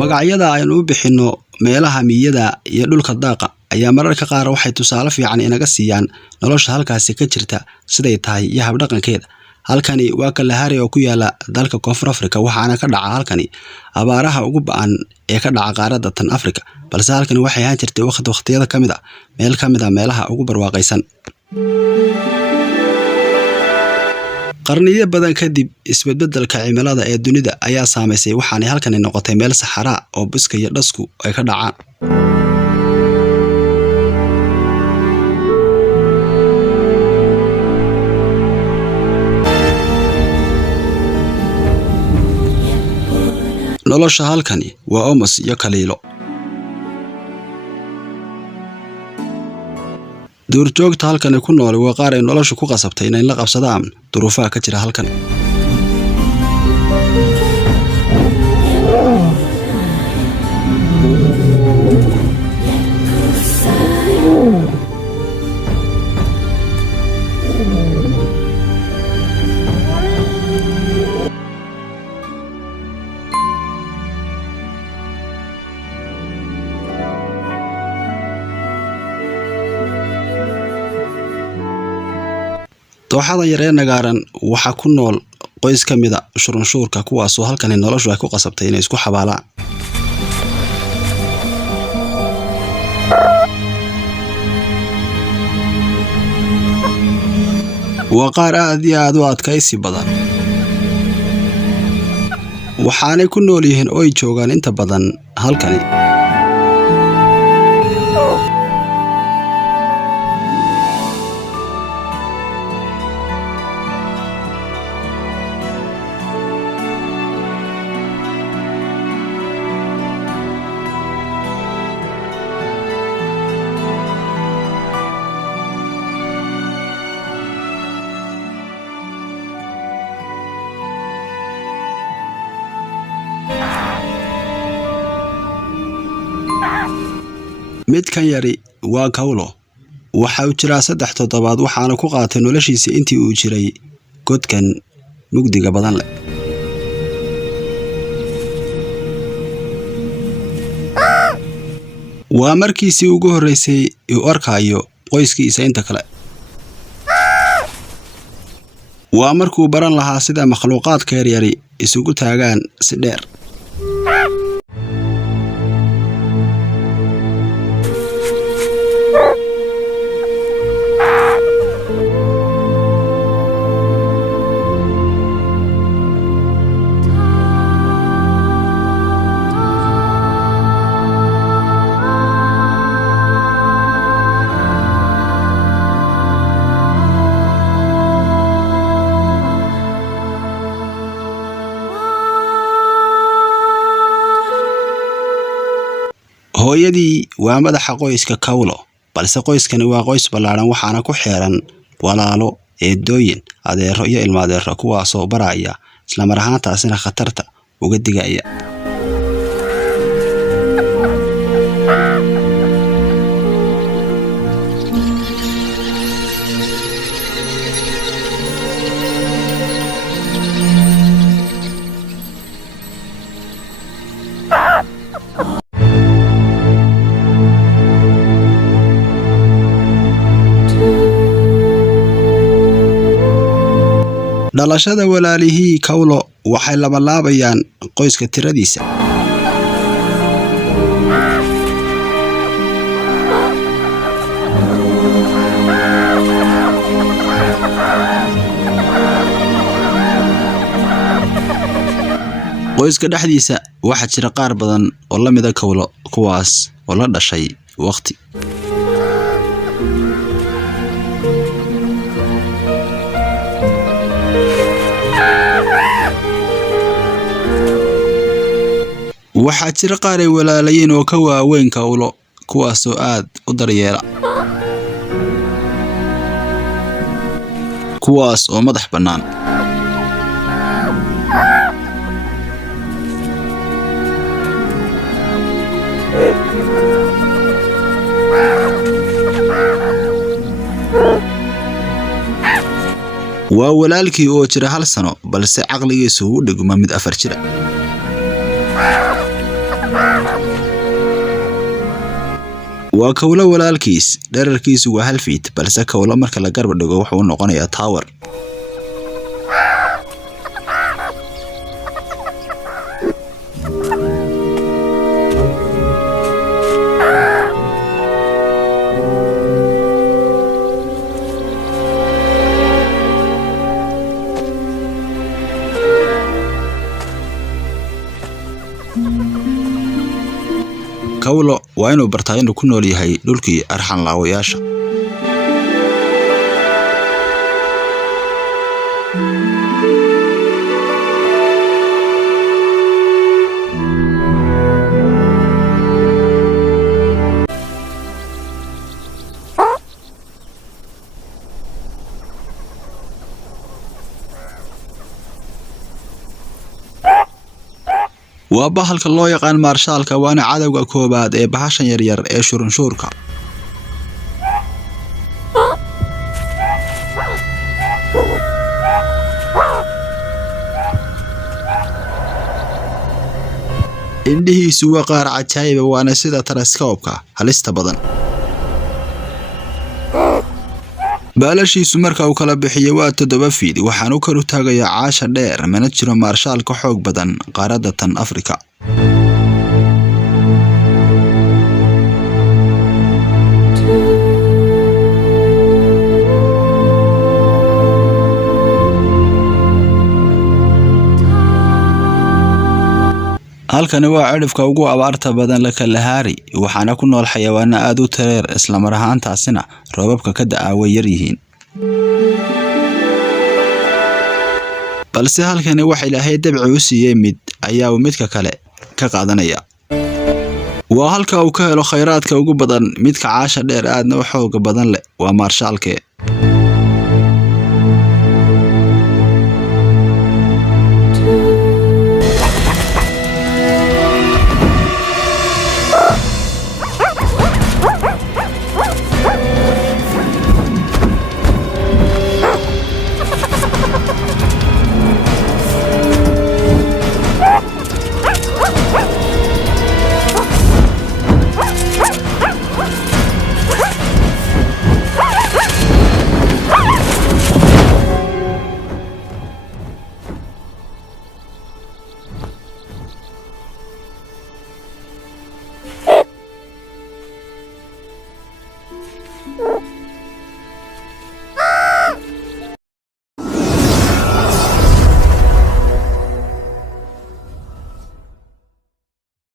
magacyada aynu u bixino meelaha miyada iyo dhulka daaqa ayaa mararka qaar waxay tusaale fiican inaga siiyaan nolosha halkaasi ka jirta siday tahay iyo habdhaqankeeda. halkani waa Kalahari oo ku yaala dalka Koonfur Afrika waxaana ka dhaca halkani abaaraha ugu ba'an ee ka dhaca qaaradda tan Afrika, balse halkani waxay ahaan jirtay waqtiyada kamid ah meelaha ugu barwaaqaysan. qarniyo badan kadib isbeddelka cimilada ee dunida ayaa saameysay waxaana halkani noqotay meel saxara oo buska iyo dhasku ay ka dhacaan. nolosha halkani waa Omos iyo Kaliilo. duurjoogta halkani ku nool waa qaar ay noloshu ku qasabtay inay la qabsadaan duruufaha ka jira halkan. dooxada yar ee nagaaran waxa ku nool qoys kamid ah shurunshuurka kuwaas oo halkan noloshu ay ku qasabtay inay isku xabaalaan. waa qaar aad iyo aad u adkaysi badan waxaanay ku nool yihiin oo ay joogaan inta badan halkani. midkan yari waa Kawlo waxa uu jiraa 3 toddobaad waxaana ku qaatay noloshiisa intii uu jiray godkan mugdiga badan leh. waa markiisii ugu horeysay uu arkayo qoyskiisa inta kale. waa markuu baran lahaa sida makhluuqaadka yari isugu taagaan si dheer. hooyadii waa madaxa qoyska Kawlo, balse qoyskani waa qoys ballaaran waxaana ku xeeran walaalo, eedooyin, adeero iyo ilmaadeero kuwaas oo baraya isla mar ahaantaasina khatarta uga digaya. dhalashada walaalihii Kawlo waxay labalaabayaan qoyska tiradiisa. qoyska dhexdiisa waxa jira qaar badan oo la mid ah Kawlo kuwaas oo la dhashay waqti. waxaa jira qaar ay walaalayeen oo ka waaweyn Kawlo kuwaas oo aad u daryeela, kuwaas oo madax bannaan. waa walaalkii oo jira 1 sano balse caqligiisu u dhigma mid 4 jira. waa kawlo walaalkiis dhererkiisu waa 1 feet balse kawlo marka la garba dhigo wuxuu noqonayaa tower. kawlo waa inuu bartaa inuu ku nool yahay dhulkii arxan laawayaasha. waa bahalka loo yaqaan marshaalka waana cadawga koobaad ee bahashan yaryar ee shurunshuurka. indhihiisu waa qaar cajaayib waana sida telescope-ka halista badan. baalashiisu marka uu kala bixiyo waa 7 feet waxaan u kor u taagayaa caasha dheer mana jiro marshaal ka xoog badan qaaradda tan Afrika. halkani waa cirifka ugu abaarta badan la Kalahari waxaana ku nool xayawaano aad u tareer isla mar ahaantaasina roobabka ka da'aa way yar yihiin. balse halkani waxa Ilaahay dabci u siiyay mid ayaa midka kale ka qaadanaya. waa halka uu ka helo khayraadka ugu badan midka caasha dheer aadna u xoog badan leh waa marshaalke.